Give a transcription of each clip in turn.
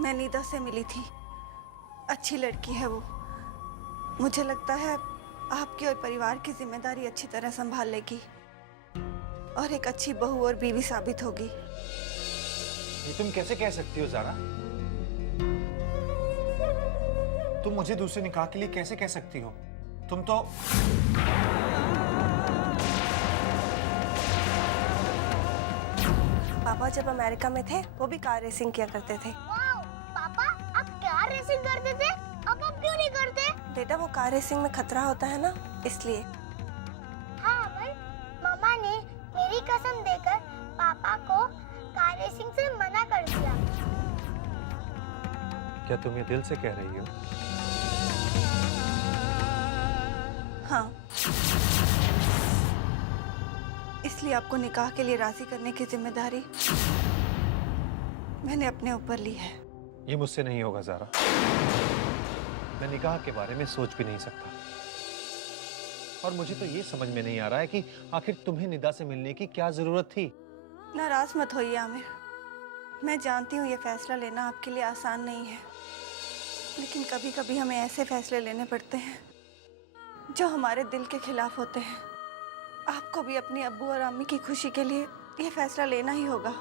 मैं नीदा से मिली थी। अच्छी लड़की है वो। मुझे लगता है आपकी और परिवार की जिम्मेदारी अच्छी तरह संभाल लेगी और एक अच्छी बहू और बीवी साबित होगी। ये तुम कैसे कह सकती हो ज़ारा? तुम मुझे दूसरे निकाह के लिए कैसे कह सकती हो? तुम तो पापा जब अमेरिका में थे वो भी कार रेसिंग किया करते थे। वाओ, पापा आप कार रेसिंग करते थे, अब आप क्यों नहीं करते? बेटा वो कार रेसिंग में खतरा होता है ना, इसलिए। हाँ, पर मम्मा ने मेरी कसम देकर पापा को कार रेसिंग से मना कर दिया। क्या तुम ये दिल से कह रही हो? हाँ, इसलिए आपको निकाह के लिए राजी करने की जिम्मेदारी मैंने अपने ऊपर ली है। ये मुझसे नहीं होगा ज़ारा। मैं निकाह के बारे में सोच भी नहीं सकता। और मुझे तो ये समझ में नहीं आ रहा है कि आखिर तुम्हें निदा से मिलने की क्या जरूरत थी। नाराज मत होइए आमिर। मैं जानती हूँ ये फैसला लेना आपके लिए आसान नहीं है, लेकिन कभी कभी हमें ऐसे फैसले लेने पड़ते हैं जो हमारे दिल के खिलाफ होते हैं। आपको भी अपनी अब्बू और अम्मी की खुशी के लिए ये फैसला लेना ही होगा।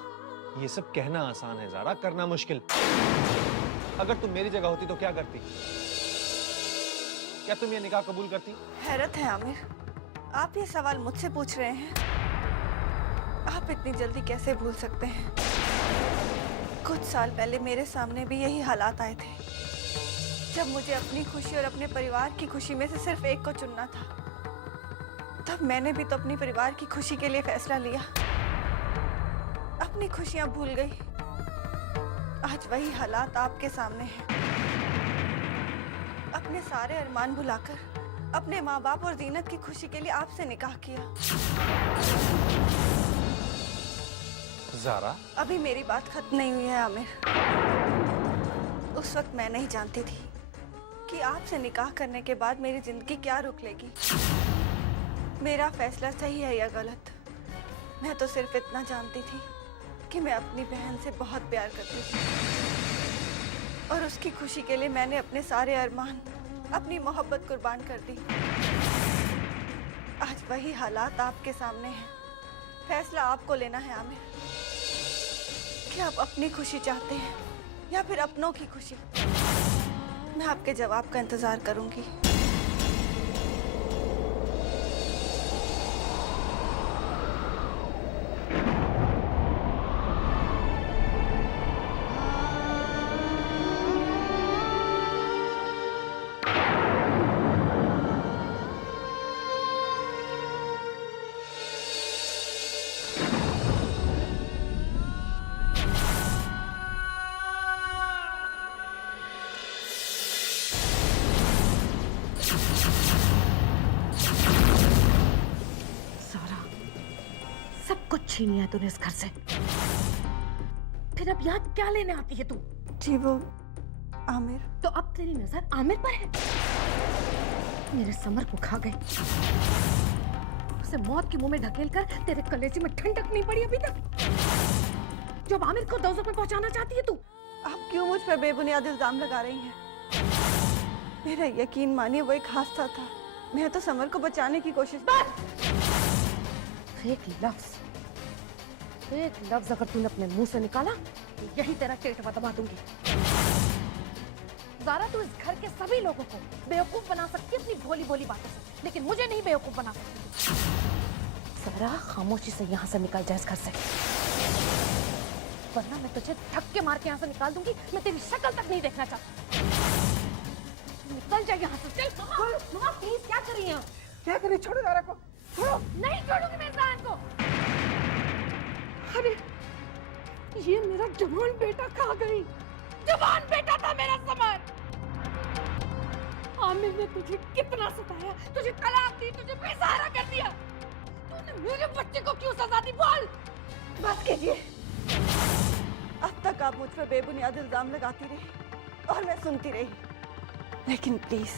ये सब कहना आसान है ज़ारा, करना मुश्किल। अगर तुम मेरी जगह होती तो क्या करती? क्या तुम ये निकाह कबूल करती? हैरत है आमिर, आप ये सवाल मुझसे पूछ रहे हैं। आप इतनी जल्दी कैसे भूल सकते हैं? कुछ साल पहले मेरे सामने भी यही हालात आए थे, जब मुझे अपनी खुशी और अपने परिवार की खुशी में से सिर्फ एक को चुनना था। तब मैंने भी तो अपनी परिवार की खुशी के लिए फैसला लिया, अपनी खुशियां भूल गई। आज वही हालात आपके सामने हैं। अपने सारे अरमान भुलाकर अपने माँ बाप और जीनत की खुशी के लिए आपसे निकाह किया। ज़ारा, अभी मेरी बात खत्म नहीं हुई है आमिर। उस वक्त मैं नहीं जानती थी कि आपसे निकाह करने के बाद मेरी जिंदगी क्या रुख लेगी, मेरा फैसला सही है या गलत। मैं तो सिर्फ इतना जानती थी कि मैं अपनी बहन से बहुत प्यार करती थी और उसकी खुशी के लिए मैंने अपने सारे अरमान, अपनी मोहब्बत कुर्बान कर दी। आज वही हालात आपके सामने हैं। फैसला आपको लेना है आमिर कि आप अपनी खुशी चाहते हैं या फिर अपनों की खुशी। मैं आपके जवाब का इंतजार करूंगी। सब कुछ छीन लिया तूने इस घर से, फिर अब यहाँ क्या लेने आती है तू? जी वो आमिर। तो अब तेरी नजर आमिर पर है? मेरे समर को खा गई, उसे मौत के मुंह में ढकेल कर तेरे कलेजे में ठंडक नहीं पड़ी अभी तक, जो आमिर को दोजों पे पहुंचाना चाहती है तू। आप क्यों मुझ पर बेबुनियाद इल्जाम लगा रही हैं? मेरा यकीन मानिए वो एक हादसा था। मैं तो समर को बचाने की कोशिश। एक लफ्ज अगर तूने अपने मुंह से निकाला तो यही तेरा टेटवा दबा दूंगी। ज़ारा, तू इस घर के सभी लोगों को बेवकूफ बना सकती है अपनी भोली भोली बातों से, लेकिन मुझे नहीं बेवकूफ बना सकती। ज़ारा, खामोशी से यहाँ से निकल जा इस घर से, वरना मैं तुझे धक्के मार के यहाँ से निकाल दूंगी। मैं तेरी शक्ल तक नहीं देखना चाहती। निकल जा यहाँ से, चल। मामा प्लीज, क्या कर रही हैं? क्या करें? छोड़ो ज़ारा को, छोड़ो। नहीं छोड़ूंगी मेरे जान को। अरे ये मेरा जवान बेटा कहाँ गई? जवान बेटा था मेरा समर। आमिर ने तुझे कितना सताया, तुझे तलाक दी, तुझे बेसहारा कर दिया। तूने मेरे बच्चे को क्यों सजा दी? बोल। बस कीजिए। अब तक आप मुझ पर बेबुनियाद इल्जाम लगाती रही और मैं सुनती रही, लेकिन प्लीज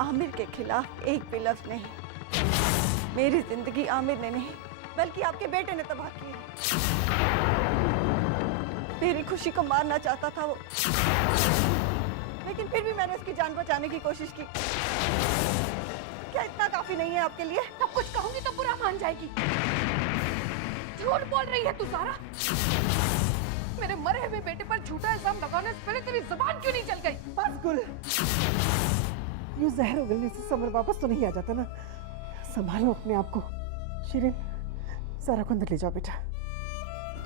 आमिर के खिलाफ एक भी लफ्ज नहीं। मेरी जिंदगी आमिर ने नहीं बल्कि आपके बेटे ने तबाह की है। मेरी खुशी को मारना चाहता था वो, लेकिन फिर भी मैंने उसकी जान बचाने की कोशिश की। क्या इतना काफी नहीं है आपके लिए? अब कुछ कहूंगी तो बुरा मान जाएगी। झूठ बोल रही है तू सारा। मेरे मरे हुए बेटे पर झूठा इल्जाम लगाने से पहले तेरी जुबान क्यों नहीं चल गई? बस गुल, यूं जहर उगलने से समर वापस तो नहीं आ जाता ना। संभालो अपने आप को। शिरीन, सारा को अंदर ले जाओ बेटा।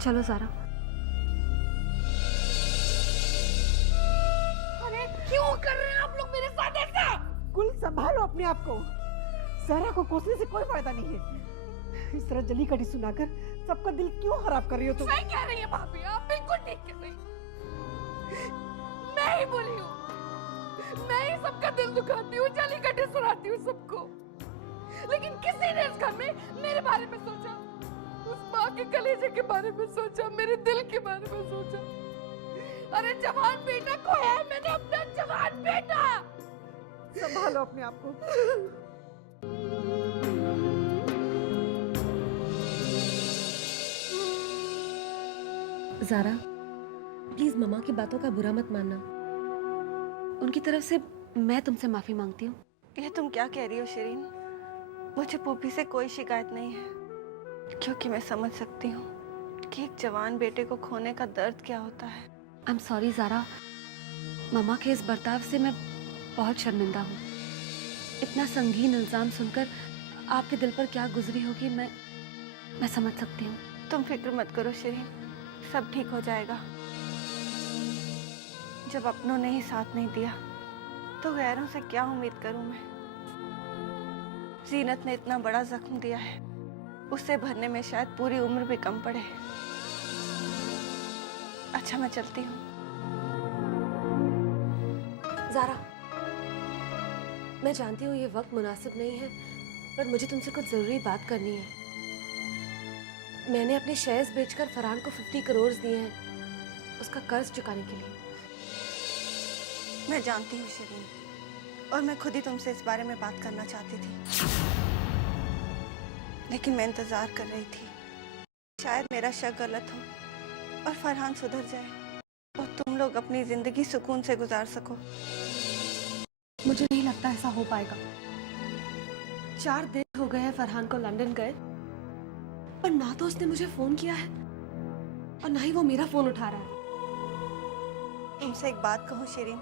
चलो सारा। अरे क्यों कर रहे हैं आप लोग मेरे साथ ऐसा? गुल, संभालो अपने आप को। सारा को कोसने से कोई फायदा नहीं है। इस तरह जली कटी सुनाकर सबका दिल क्यों खराब कर रही हो तुम? सही कह रही है भाभी, आप बिल्कुल ठीक कह रही हैं। मैं ही बोली हूँ, मैं ही सबका दिल दुखाती हूँ, जली कटी सुनाती हूँ सबको। लेकिन किसी ने इस घर में मेरे बारे में सोचा, उस माँ के कलेजे के बारे में सोचा, मेरे दिल के बारे में सोचा। अरे जवान बेटा खोया है मैंने, अपना जवान बेटा। संभालो अपने आप को। ज़ारा, प्लीज मम्मा की बातों का बुरा मत मानना। उनकी तरफ से मैं तुमसे माफी मांगती हूँ। ये तुम क्या कह रही हो शिरीन? मुझे पोपी से कोई शिकायत नहीं है, क्योंकि मैं समझ सकती हूँ कि एक जवान बेटे को खोने का दर्द क्या होता है। आई एम सॉरी ज़ारा, मम्मा के इस बर्ताव से मैं बहुत शर्मिंदा हूँ। इतना संगीन इल्जाम सुनकर आपके दिल पर क्या गुजरी होगी मैं समझ सकती हूँ। तुम फिक्र मत करो शिरीन, सब ठीक हो जाएगा। जब अपनों ने ही साथ नहीं दिया तो गैरों से क्या उम्मीद करूं मैं? जीनत ने इतना बड़ा जख्म दिया है, उसे भरने में शायद पूरी उम्र भी कम पड़े। अच्छा, मैं चलती हूँ। ज़ारा, मैं जानती हूँ ये वक्त मुनासिब नहीं है, पर मुझे तुमसे कुछ ज़रूरी बात करनी है। मैंने अपने शेयर्स बेचकर फरहान को 50 करोड़ दिए हैं उसका कर्ज चुकाने के लिए। मैं जानती हूँ शिरीन, और मैं खुद ही तुमसे इस बारे में बात करना चाहती थी, लेकिन मैं इंतजार कर रही थी। शायद मेरा शक गलत हो और फरहान सुधर जाए और तुम लोग अपनी जिंदगी सुकून से गुजार सको। मुझे नहीं लगता ऐसा हो पाएगा। 4 दिन हो गए हैं फरहान को लंदन गए, पर ना तो उसने मुझे फोन किया है और ना ही वो मेरा फोन उठा रहा है। तुमसे एक बात कहूँ शिरीन,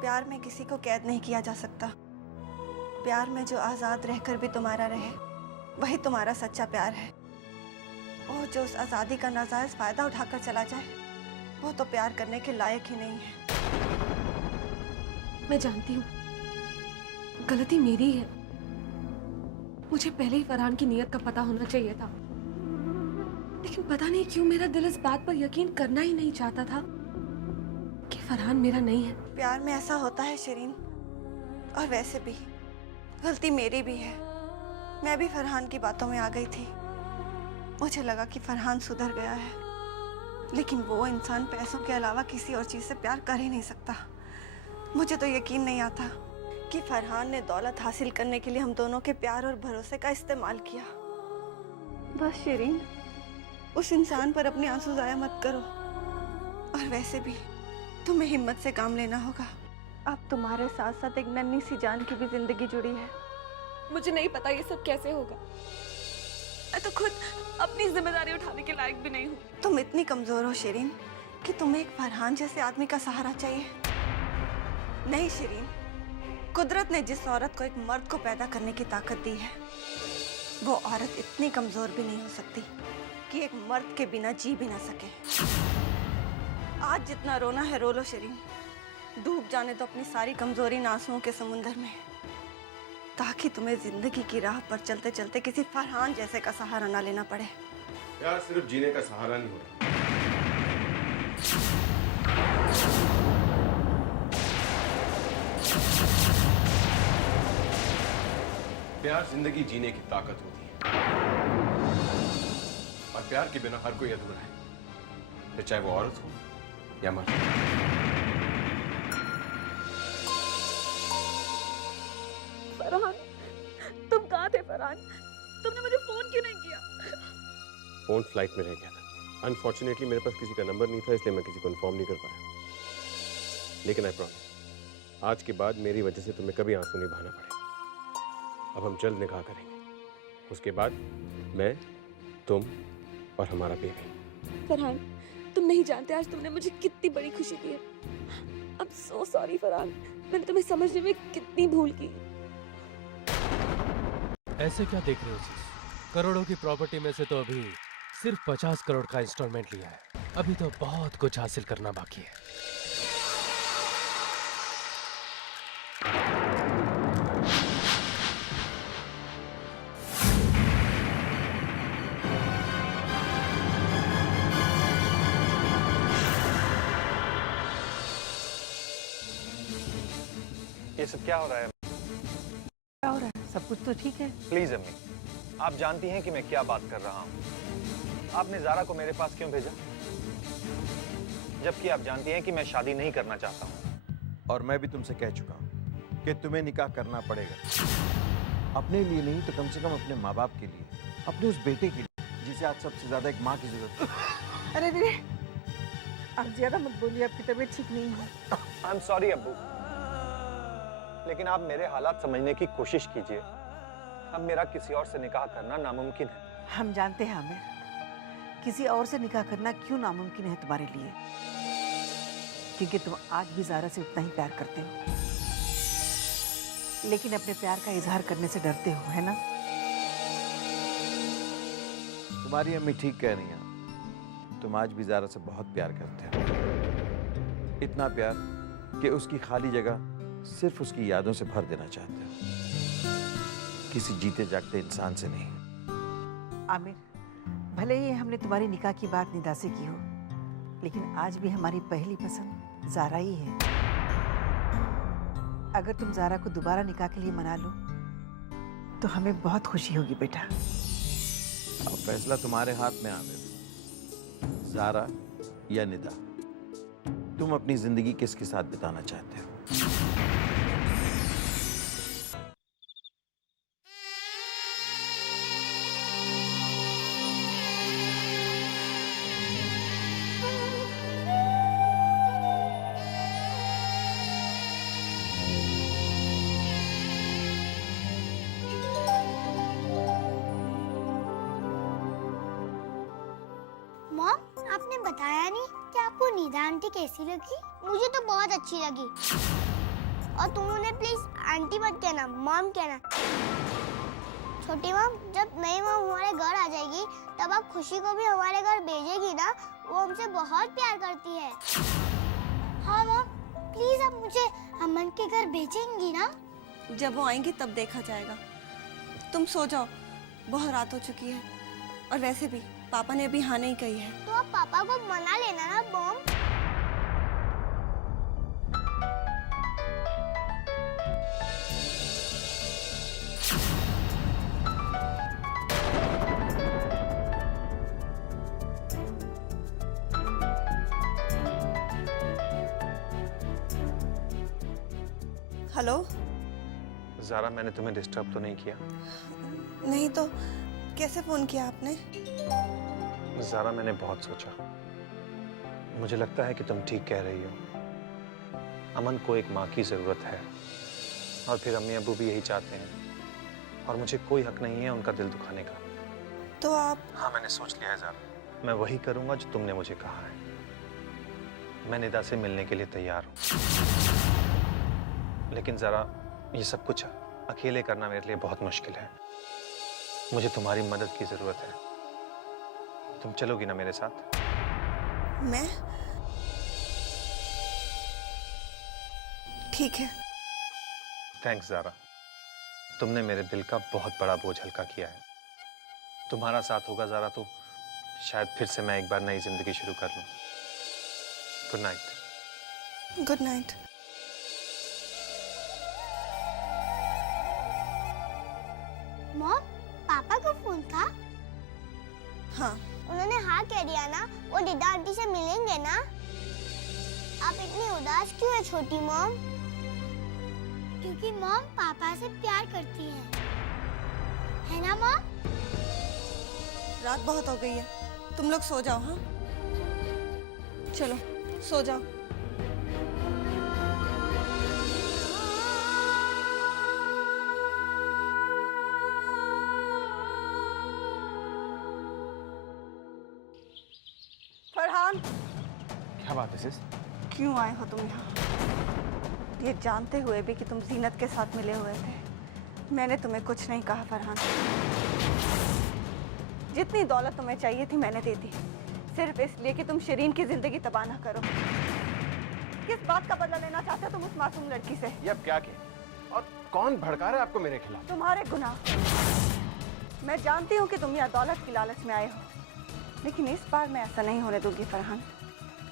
प्यार में किसी को कैद नहीं किया जा सकता। प्यार में जो आजाद रहकर भी तुम्हारा रहे, वही तुम्हारा सच्चा प्यार है। और जो उस आजादी का नाजायज फायदा उठाकर चला जाए, वो तो प्यार करने के लायक ही नहीं है। मैं जानती हूँ गलती मेरी है। मुझे पहले ही फरहान की नीयत का पता होना चाहिए था, लेकिन पता नहीं क्यों मेरा दिल इस बात पर यकीन करना ही नहीं चाहता था कि फरहान मेरा नहीं है। प्यार में ऐसा होता है शिरीन, और वैसे भी गलती मेरी भी है। मैं भी फरहान की बातों में आ गई थी। मुझे लगा कि फरहान सुधर गया है, लेकिन वो इंसान पैसों के अलावा किसी और चीज से प्यार कर ही नहीं सकता। मुझे तो यकीन नहीं आता कि फरहान ने दौलत हासिल करने के लिए हम दोनों के प्यार और भरोसे का इस्तेमाल किया। बस शिरीन, उस इंसान पर अपने आंसू जाया मत करो। और वैसे भी तुम्हें हिम्मत से काम लेना होगा। अब तुम्हारे साथ साथ एक नन्ही सी जान की भी जिंदगी जुड़ी है। मुझे नहीं पता ये सब कैसे होगा। मैं तो खुद अपनी जिम्मेदारी उठाने के लायक भी नहीं हूँ। तुम इतनी कमजोर हो शिरीन कि तुम्हें एक फरहान जैसे आदमी का सहारा चाहिए। नहीं शिरीन, कुदरत ने जिस औरत को एक मर्द को पैदा करने की ताकत दी है, वो औरत इतनी कमजोर भी नहीं हो सकती कि एक मर्द के बिना जी भी ना सके। आज जितना रोना है रो लो शिरीन, डूब जाने दो अपनी सारी कमजोरी आंसुओं के समुंदर में, ताकि तुम्हें जिंदगी की राह पर चलते चलते किसी फरहान जैसे का सहारा ना लेना पड़े। प्यार सिर्फ जीने का सहारा नहीं होता। प्यार जिंदगी जीने की ताकत होती है, और प्यार के बिना हर कोई अधूरा है, फिर चाहे वो औरत हो या मर्द। फरहान, तुम कहाँ थे फरहान? तुमने मुझे फोन क्यों नहीं किया? फोन फ्लाइट में रह गया था। अनफॉर्चुनेटली मेरे पास किसी का नंबर नहीं था, इसलिए मैं किसी को इन्फॉर्म नहीं कर पाया। लेकिन आई प्रॉमिस, आज के बाद मेरी वजह से तुम्हें कभी आंसू नहीं बहाना पड़े। अब हम जल्द निकाह करेंगे, उसके बाद मैं, तुम और हमारा बेबी। फरहान, तुम नहीं जानते आज तुमने मुझे कितनी बड़ी खुशी दी है। I'm so sorry फरहान, मैंने तुम्हें समझने में कितनी भूल की। ऐसे क्या देख रहे हो sis? करोड़ों की प्रॉपर्टी में से तो अभी सिर्फ 50 करोड़ का इंस्टॉलमेंट लिया है। अभी तो बहुत कुछ हासिल करना बाकी है। ये सब क्या हो रहा है? क्या हो रहा है? सब कुछ तो ठीक है। प्लीज अम्मी, आप जानती हैं कि मैं क्या बात कर रहा हूँ। आपने ज़ारा को मेरे पास क्यों भेजा? जबकि आप जानती हैं कि मैं शादी नहीं करना चाहता हूँ। और मैं भी तुमसे कह चुका हूँ कि तुम्हें निकाह करना पड़ेगा। अपने लिए नहीं तो कम से कम अपने माँ बाप के लिए, अपने उस बेटे के लिए जिसे आज सबसे ज्यादा एक माँ की जरूरत है। अरे रे, आप ज्यादा मत बोलिए, आपकी तबीयत ठीक नहीं है। आई एम सॉरी अब्बू, लेकिन आप मेरे हालात समझने की कोशिश कीजिए। अब मेरा किसी और से निकाह करना नामुमकिन है। हम जानते हैं आमिर, किसी और से निकाह करना क्यों नामुमकिन है तुम्हारे लिए, क्योंकि तुम आज भी ज़ारा से उतना ही प्यार करते हो, लेकिन अपने प्यार का इजहार करने से डरते हो, है ना? तुम्हारी अम्मी ठीक कह रही हैं। तुम आज भी ज़ारा से बहुत प्यार करते हो, इतना प्यार कि उसकी खाली जगह सिर्फ उसकी यादों से भर देना चाहते हो, किसी जीते जागते इंसान से नहीं। आमिर, भले ही हमने तुम्हारी निकाह की बात निदा से की हो, लेकिन आज भी हमारी पहली पसंद ज़ारा ही है। अगर तुम ज़ारा को दोबारा निकाह के लिए मना लो तो हमें बहुत खुशी होगी बेटा। अब फैसला तुम्हारे हाथ में आमिर, ज़ारा या निदा, तुम अपनी जिंदगी किसके साथ बिताना चाहते हो? मॉम, आपने बताया नहीं कि आपको निदा आंटी कैसी लगी? मुझे तो बहुत अच्छी लगी। और तुम उन्हें प्लीज आंटी मत कहना, मॉम कहना। छोटी मॉम, जब नई मॉम हमारे घर आ जाएगी तब आप खुशी को भी हमारे घर भेजेगी ना? वो हमसे बहुत प्यार करती है। हाँ मॉम, प्लीज आप मुझे अमन के घर भेजेंगी ना? जब वो आएंगी तब देखा जाएगा। तुम सो जाओ, बहुत रात हो चुकी है, और वैसे भी पापा ने अभी हाँ नहीं कही है। तो आप पापा को मना लेना ना मॉम। हेलो? ज़ारा, मैंने तुम्हें डिस्टर्ब तो नहीं किया? नहीं तो कैसे फोन किया आपने? ज़ारा, मैंने बहुत सोचा। मुझे लगता है कि तुम ठीक कह रही हो। अमन को एक माँ की ज़रूरत है, और फिर अम्मी अब्बू भी यही चाहते हैं, और मुझे कोई हक नहीं है उनका दिल दुखाने का। तो आप? हाँ, मैंने सोच लिया है ज़ारा। मैं वही करूँगा जो तुमने मुझे कहा है। मैं निदा से मिलने के लिए तैयार हूँ, लेकिन ज़रा ये सब कुछ अकेले करना मेरे लिए बहुत मुश्किल है। मुझे तुम्हारी मदद की ज़रूरत है। तुम चलोगी ना मेरे साथ? मैं? ठीक है। थैंक्स ज़ारा, तुमने मेरे दिल का बहुत बड़ा बोझ हल्का किया है। तुम्हारा साथ होगा ज़ारा तो शायद फिर से मैं एक बार नई जिंदगी शुरू कर लूं। Good night. Good night. Mom, पापा का फोन था? हाँ। उन्होंने हाँ कह दिया ना? वो निदा आंटी से मिलेंगे ना? आप इतनी उदास क्यों है छोटी मॉम? क्योंकि मॉम पापा से प्यार करती है ना मॉम? रात बहुत हो गई है, तुम लोग सो जाओ। हाँ चलो सो जाओ। फरहान, क्या बात है सिस? क्यों आए हो तुम यहाँ? ये जानते हुए भी कि तुम जीनत के साथ मिले हुए थे। मैंने तुम्हें कुछ नहीं कहा फरहान। जितनी दौलत तुम्हें चाहिए थी मैंने दे दी, सिर्फ इसलिए कि तुम शिरीन की जिंदगी तबाह ना करो। किस बात का बदला लेना चाहते हो तुम उस मासूम लड़की से? ये अब क्या किया? और कौन भड़का रहा है आपको मेरे खिलाफ? तुम्हारे गुनाह। मैं जानती हूँ कि तुम यहाँ दौलत की लालच में आए हो, लेकिन इस बार मैं ऐसा नहीं होने दूंगी फरहान।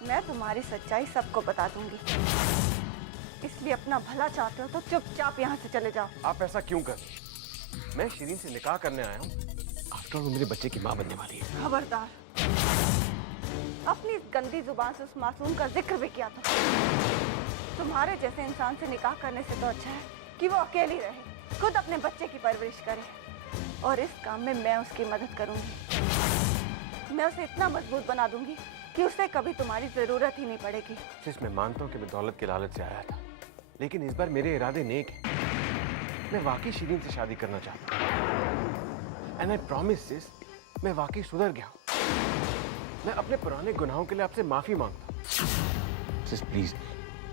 मैं तुम्हारी सच्चाई सबको बता दूंगी। इसलिए अपना भला चाहते हो तो चुपचाप यहाँ से चले जाओ। आप ऐसा क्यों कर? मैं शिरीन से निकाह करने आया हूँ। आफ्टर वो मेरे बच्चे की माँ बनने वाली है। खबरदार, अपनी इस गंदी जुबान से उस मासूम का जिक्र भी किया था। तुम्हारे जैसे इंसान से निकाह करने से तो अच्छा है कि वो अकेली रहे, खुद अपने बच्चे की परवरिश करे, और इस काम में मैं उसकी मदद करूंगी। मैं उसे इतना मजबूत बना दूंगी कि उसे कभी तुम्हारी जरूरत ही नहीं पड़ेगी। सिस, मैं मानता हूँ कि मैं दौलत के लालच से आया था, लेकिन इस बार मेरे इरादे नेक हैं। मैं वाकई शिरीन से शादी करना चाहता हूँ। एंड आई प्रॉमिस सिस, मैं वाकई सुधर गया हूँ। मैं अपने पुराने गुनाहों के लिए आपसे माफी मांगता हूँ। सिस प्लीज,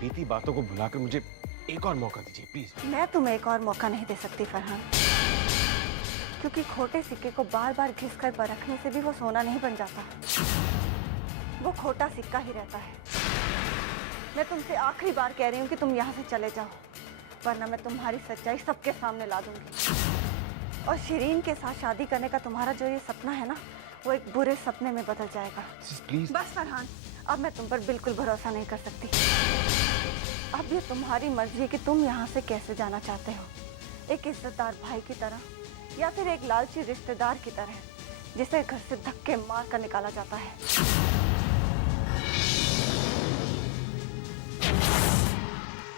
बीती बातों को भुलाकर मुझे एक और मौका दीजिए प्लीज। मैं तुम्हें एक और मौका नहीं दे सकती फरहान, क्योंकि खोटे सिक्के को बार बार घिस कर परखने से भी वो सोना नहीं बन जाता। वो खोटा सिक्का ही रहता है। मैं तुमसे आखिरी बार कह रही हूँ कि तुम यहाँ से चले जाओ, वरना मैं तुम्हारी सच्चाई सबके सामने ला दूंगी। और शिरीन के साथ शादी करने का तुम्हारा जो ये सपना है ना, वो एक बुरे सपने में बदल जाएगा। प्लीज। बस फरहान, अब मैं तुम पर बिल्कुल भरोसा नहीं कर सकती। अब ये तुम्हारी मर्जी है कि तुम यहाँ से कैसे जाना चाहते हो, एक इज्जतदार भाई की तरह या फिर एक लालची रिश्तेदार की तरह जिसे घर से धक्के मार कर निकाला जाता है।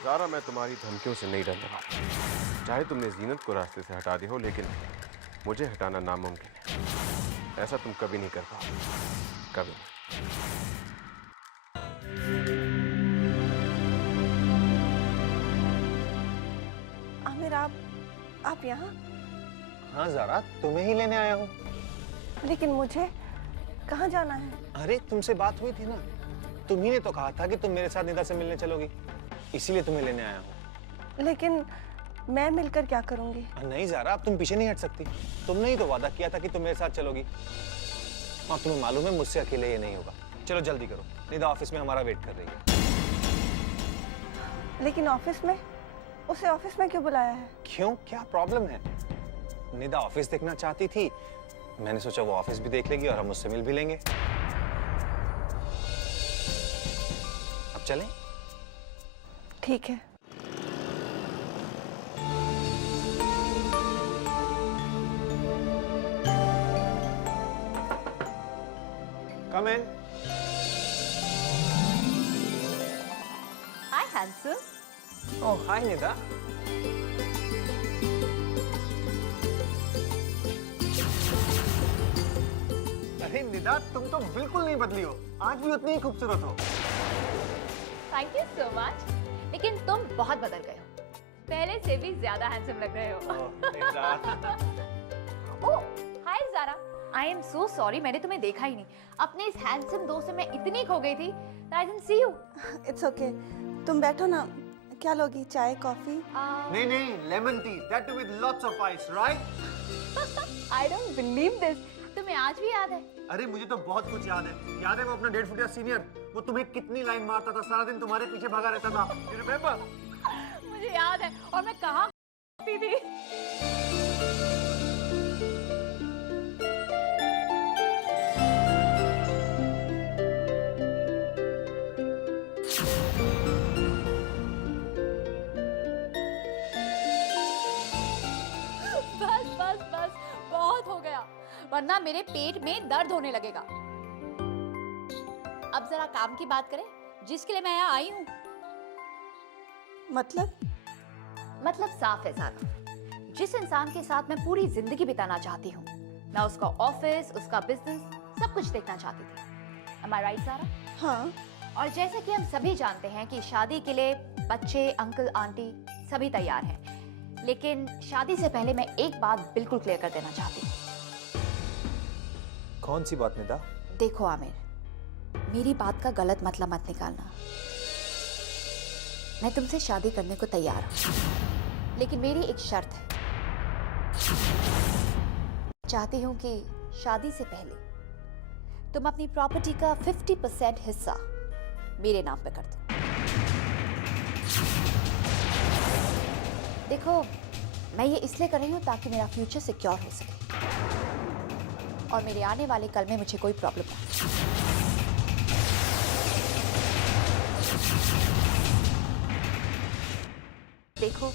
ज़ारा, मैं तुम्हारी धमकियों से नहीं डरने वाला। चाहे तुमने जीनत को रास्ते से हटा दिया हो, लेकिन मुझे हटाना नामुमकिन है। ऐसा तुम कभी नहीं कर पाओगे, कभी नहीं। आमिर, आप यहाँ? हाँ ज़ारा, तुम्हें ही लेने आया हूँ। लेकिन मुझे कहाँ जाना है? अरे तुमसे बात हुई थी ना, तुम ही ने तो कहा था कि तुम मेरे साथ निदा से मिलने चलोगी, इसीलिए तुम्हें लेने आया हूँ। लेकिन मैं मिलकर क्या करूँगी? नहीं ज़ारा, अब तुम पीछे नहीं हट सकती। तुमने ही तो वादा किया था कि तुम मेरे साथ चलोगी, और तुम्हें मालूम है मुझसे अकेले ये नहीं होगा। चलो जल्दी करो, निदा ऑफिस में हमारा वेट कर रही है। लेकिन ऑफिस में? उसे ऑफिस में क्यों बुलाया है? क्यों, क्या प्रॉब्लम है? निदा ऑफिस देखना चाहती थी, मैंने सोचा वो ऑफिस भी देख लेगी और हम उससे मिल भी लेंगे। अब चलें? ठीक है। Come in. Hi, handsome. Oh, hi, Nida. अरे निदा, तुम तो बिल्कुल नहीं बदली हो, आज भी उतनी ही खूबसूरत हो। Thank you so much. लेकिन तुम बहुत बदल गए हो। पहले से भी ज्यादा हैंडसम लग रहे हो। ओह, हाय Zaara. I am so sorry, मैंने तुम्हें देखा ही नहीं। अपने इस हैंडसम दोस्त से मैं इतनी खो गई थी that I didn't see you. It's okay. तुम बैठो ना। क्या लोगी, चाय, कॉफी? नहीं नहीं, lemon tea, that too with lots of ice, right? I don't believe this. तुम्हें आज भी याद है? अरे मुझे तो बहुत कुछ याद है। याद है वो अपना 1.5 फुटिया सीनियर, वो तुम्हें कितनी लाइन मारता था, सारा दिन तुम्हारे पीछे भागा रहता था। You remember? मुझे याद है, और मैं कहाँ थी। बस बस बस, बहुत हो गया, वरना मेरे पेट में दर्द होने लगेगा। अब जरा काम की बात करें, जिसके लिए मैं यहाँ आई हूँ। मतलब साफ है ज़ारा, जिस इंसान के साथ मैं पूरी जिंदगी बिताना चाहती हूँ, मैं उसका ऑफिस, उसका बिजनेस सब कुछ देखना चाहती थी। Am I right, सारा? हाँ, और जैसे कि हम सभी जानते हैं कि शादी के लिए बच्चे, अंकल, आंटी सभी तैयार हैं। लेकिन शादी से पहले मैं एक बात बिल्कुल क्लियर कर देना चाहती हूँ। कौन सी बात निदा? देखो आमिर, मेरी बात का गलत मतलब मत निकालना। मैं तुमसे शादी करने को तैयार हूँ, लेकिन मेरी एक शर्त है। चाहती हूँ कि शादी से पहले तुम अपनी प्रॉपर्टी का 50% हिस्सा मेरे नाम पे कर दो। देखो, मैं ये इसलिए कर रही हूँ ताकि मेरा फ्यूचर सिक्योर हो सके और मेरे आने वाले कल में मुझे कोई प्रॉब्लम ना हो। देखो,